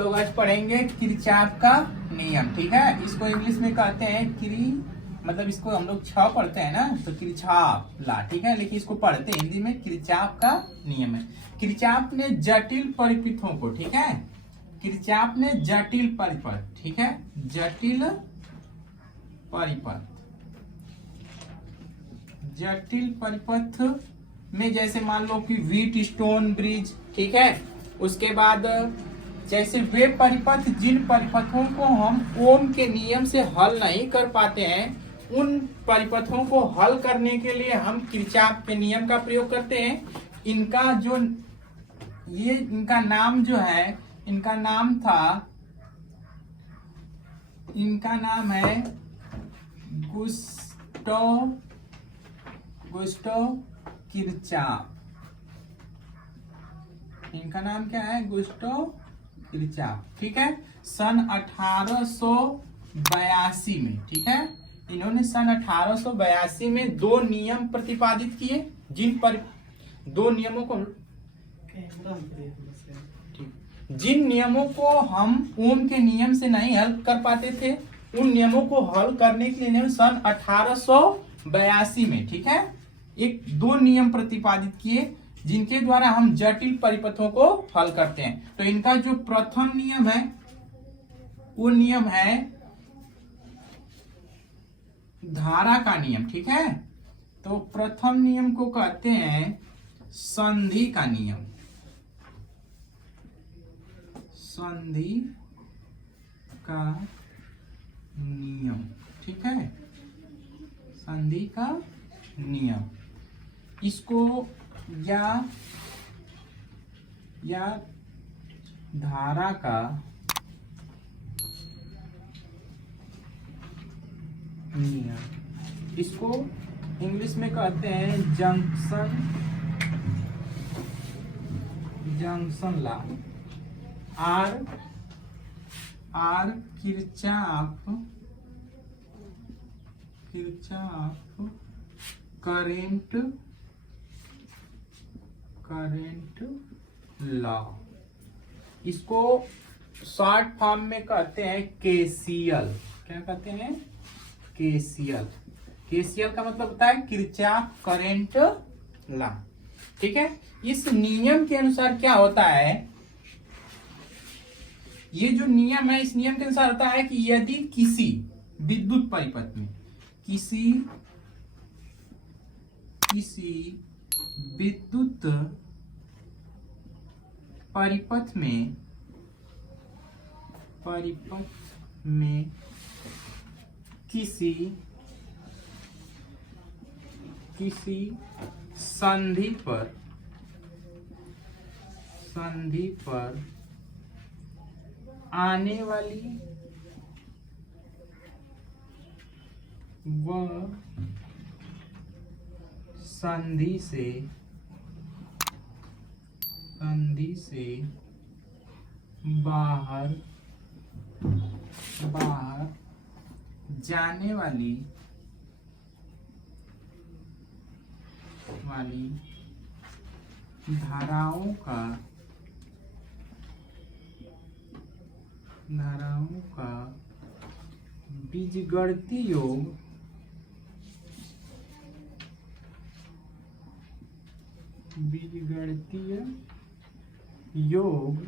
लोग आज पढ़ेंगे किरचॉफ का नियम। ठीक है, इसको इंग्लिश में कहते हैं मतलब इसको हम लोग छ पढ़ते हैं ना, तो किरचॉफ ला। ठीक है, लेकिन इसको पढ़ते हैं हिंदी में किरचॉफ का नियम है। किरचॉफ ने जटिल परिपथों को, ठीक है, किरचॉफ ने जटिल परिपथ, ठीक है, जटिल परिपथ, जटिल परिपथ में जैसे मान लो कि व्हीट स्टोन ब्रिज, ठीक है, उसके बाद जैसे वे परिपथ जिन परिपथों को हम ओम के नियम से हल नहीं कर पाते हैं, उन परिपथों को हल करने के लिए हम किरचॉफ के नियम का प्रयोग करते हैं। इनका नाम जो है, इनका नाम है गुस्टो किरचॉफ। इनका नाम क्या है? Gusto Kirchhoff. ठीक है, सन 1882 में, ठीक है, इन्होंने सन 1882 में दो नियम प्रतिपादित किए, दो नियमों को, जिन नियमों को हम ओम के नियम से नहीं हल कर पाते थे, उन नियमों को हल करने के लिए सन 1882 में, ठीक है, दो नियम प्रतिपादित किए जिनके द्वारा हम जटिल परिपथों को हल करते हैं। तो इनका जो प्रथम नियम है वो नियम है धारा का नियम। ठीक है, तो प्रथम नियम को कहते हैं संधि का नियम, संधि का नियम। ठीक है, संधि का नियम, इसको या धारा का नियम, इसको इंग्लिश में कहते हैं junction law. Or Kirchhoff current law, इसको शॉर्ट फॉर्म में कहते हैं केसीएल। क्या कहते हैं? केसीएल। केसीएल का मतलब होता है किरचॉफ करेंट लॉ। ठीक है, इस नियम के अनुसार क्या होता है, ये जो नियम है, इस नियम के अनुसार होता है कि यदि किसी विद्युत परिपथ में, किसी विद्युत परिपथ में किसी संधि पर आने वाली व संधि से बाहर जाने वाली धाराओं का बीजगणितीय योग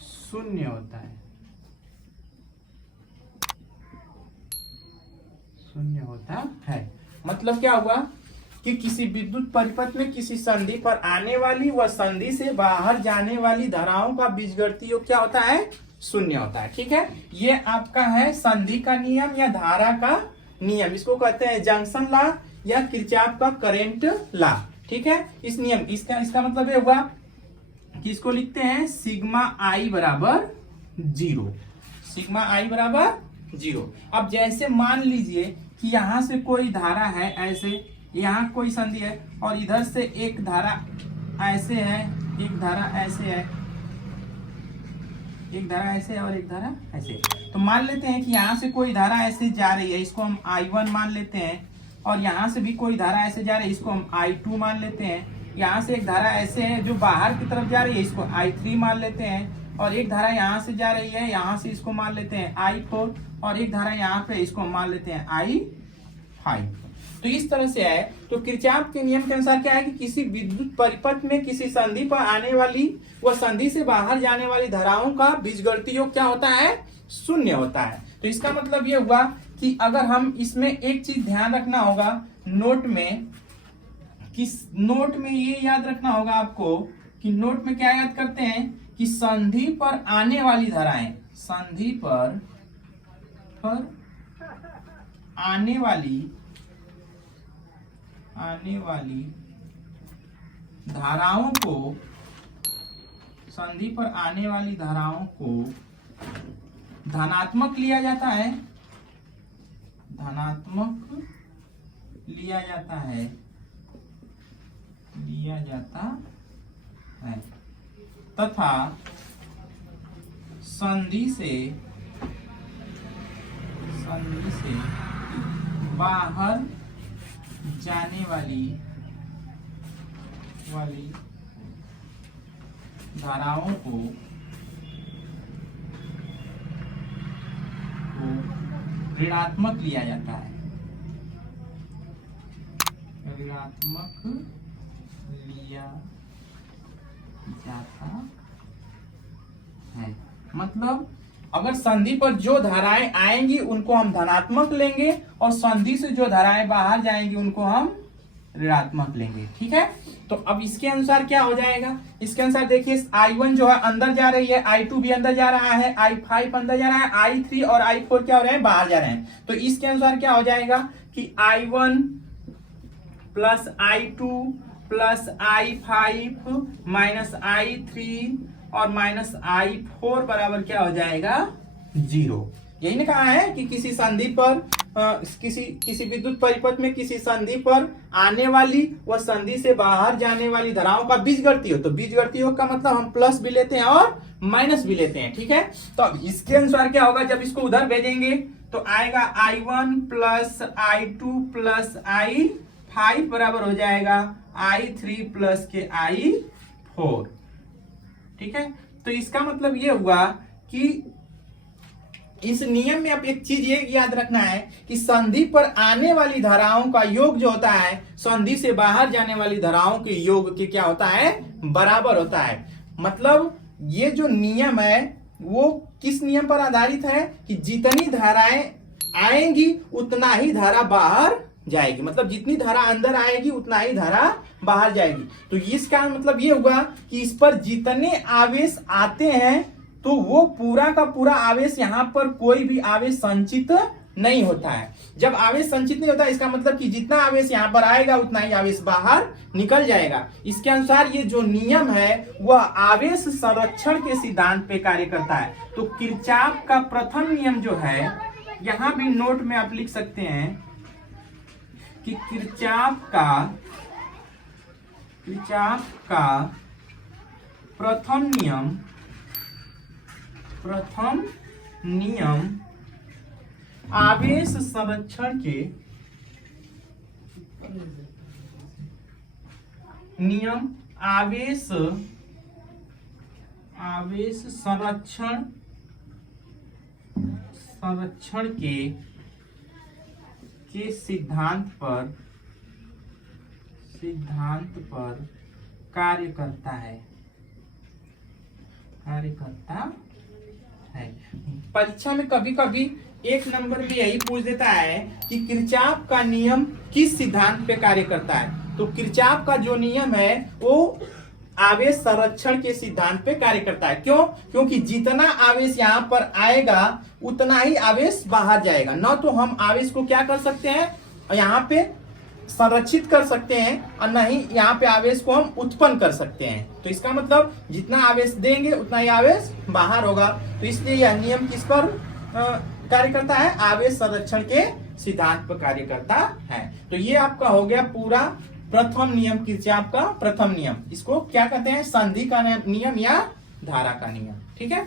शून्य होता है, मतलब क्या हुआ कि किसी विद्युत परिपथ में किसी संधि पर आने वाली व संधि से बाहर जाने वाली धाराओं का बीजगणितीय योग क्या होता है? शून्य होता है। ठीक है, ये आपका है संधि का नियम या धारा का नियम, इसको कहते हैं जंक्शन लॉ या किरचॉफ का करेंट लॉ। ठीक है, इस नियम इसका मतलब ये हुआ कि इसको लिखते हैं सिग्मा आई बराबर 0, सिग्मा आई बराबर 0। अब जैसे मान लीजिए कि यहां से कोई धारा है, ऐसे यहाँ कोई संधि है और इधर से एक धारा ऐसे है, एक धारा ऐसे है, एक धारा ऐसे है और एक धारा ऐसे। तो मान लेते हैं कि यहाँ से कोई धारा ऐसे जा रही है, इसको हम I1 मान लेते हैं, और यहाँ से भी कोई धारा ऐसे जा रही है, इसको हम I2 मान लेते हैं। यहाँ से एक धारा ऐसे है जो बाहर की तरफ जा रही है, इसको I3 मान लेते हैं, और एक धारा यहाँ से जा रही है, यहाँ से इसको मान लेते हैं I4, और एक धारा यहाँ पे इसको मान लेते हैं I5। तो इस तरह से है। तो किरचॉफ के नियम के अनुसार क्या है कि किसी विद्युत परिपथ में किसी संधि पर आने वाली व संधि से बाहर जाने वाली धाराओं का बीजगणितीय योग क्या होता है, शून्य होता है। तो इसका मतलब ये हुआ कि अगर हम इसमें एक चीज ध्यान रखना होगा नोट में, कि नोट में ये याद रखना होगा आपको कि नोट में क्या याद करते हैं कि संधि पर आने वाली धाराएं, संधि पर आने वाली धाराओं को, संधि पर आने वाली धाराओं को धनात्मक लिया जाता है, धनात्मक लिया जाता है तथा संधि से बाहर जाने वाली धाराओं को ऋणात्मक लिया जाता है, ऋणात्मक लिया जाता है। मतलब अगर संधि पर जो धाराएं आएंगी उनको हम धनात्मक लेंगे और संधि से जो धाराएं बाहर जाएंगी उनको हम ऋणात्मक लेंगे। ठीक है, तो अब इसके अनुसार क्या हो जाएगा, इसके अनुसार देखिए I1 जो है अंदर जा रही है, I2 भी अंदर जा रहा है, I5 अंदर जा रहा है, I3 और I4 क्या हो रहे हैं, बाहर जा रहे हैं। तो इसके अनुसार क्या हो जाएगा कि I1 plus I2 plus I5 minus I3 और माइनस I4 बराबर क्या हो जाएगा, 0। यही ने कहा है कि किसी संधि पर किसी विद्युत परिपथ में किसी संधि पर आने वाली व संधि से बाहर जाने वाली धाराओं का बीजगणितीय योग। तो बीजगणितीय योग का मतलब हम प्लस भी लेते हैं और माइनस भी लेते हैं। ठीक है, तो अब इसके अनुसार क्या होगा, जब इसको उधर भेजेंगे तो आएगा I1 plus I2 plus I5 बराबर हो जाएगा I3 प्लस के I4। ठीक है, तो इसका मतलब ये हुआ कि इस नियम में अब एक चीज ये याद रखना है कि संधि पर आने वाली धाराओं का योग जो होता है संधि से बाहर जाने वाली धाराओं के योग के क्या होता है, बराबर होता है। मतलब ये जो नियम है वो किस नियम पर आधारित है कि जितनी धाराएं आएंगी उतना ही धारा बाहर जाएगी, मतलब जितनी धारा अंदर आएगी उतना ही धारा बाहर जाएगी। तो इसका मतलब ये हुआ कि इस पर जितने आवेश आते हैं तो वो पूरा का पूरा आवेश, यहाँ पर कोई भी आवेश संचित नहीं होता है। जब आवेश संचित नहीं होता इसका मतलब कि जितना आवेश यहाँ पर आएगा उतना ही आवेश बाहर निकल जाएगा। इसके अनुसार ये जो नियम है वह आवेश संरक्षण के सिद्धांत पे कार्य करता है। तो किरचॉफ का प्रथम नियम जो है, यहां भी नोट में आप लिख सकते हैं कि किरचॉफ का प्रथम नियम आवेश संरक्षण के नियम आवेश संरक्षण के सिद्धांत पर कार्य करता है। परीक्षा में कभी कभी एक नंबर में यही पूछ देता है कि किरचॉफ का नियम किस सिद्धांत पे कार्य करता है। तो किरचॉफ का जो नियम है वो आवेश संरक्षण के सिद्धांत पे कार्य करता है। क्यों? क्योंकि जितना आवेश यहाँ पर आएगा उतना ही आवेश बाहर जाएगा। न तो हम आवेश को क्या कर सकते हैं, यहाँ पे संरक्षित कर सकते हैं, और नहीं यहाँ पे आवेश को हम उत्पन्न कर सकते हैं। तो इसका मतलब जितना आवेश देंगे उतना ही आवेश बाहर होगा। तो इसलिए यह नियम किस पर कार्य करता है, आवेश संरक्षण के सिद्धांत पर कार्य करता है। तो ये आपका हो गया पूरा प्रथम नियम, किरचॉफ का प्रथम नियम। इसको क्या कहते हैं, संधि का नियम या धारा का नियम। ठीक है।